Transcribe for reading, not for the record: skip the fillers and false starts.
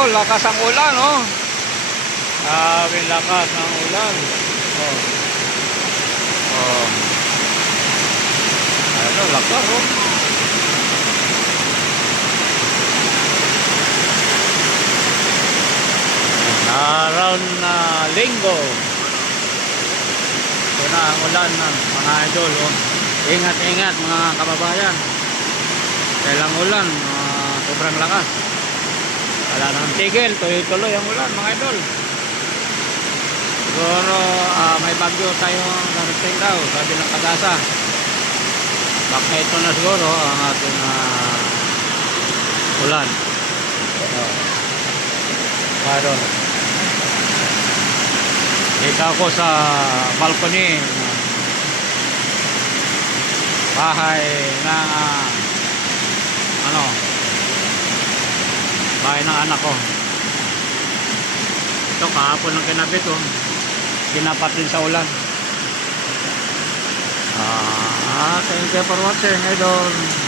idol, lakas ang ulan, oh. Lakas ng ulan. Oh. Oh. Ano, lakas, oh. Araw na linggo. Ito na ang ulan, mga idol, oh. Ingat-ingat mga kababayan. Kailang ulan, sobrang lakas. Wala nang tigil, tuloy-tuloy ang ulan, mga idol. Siguro may bagyo tayong darating daw, sabi ng Pag-asa. Baka ito na siguro ang ating ulan. Mayroon. Dito ako sa balcony bahay ng bahay ng anak ko. Ito kahapon ng kinabit, oh. Kinapat din sa ulan. Thank you for watching, idol.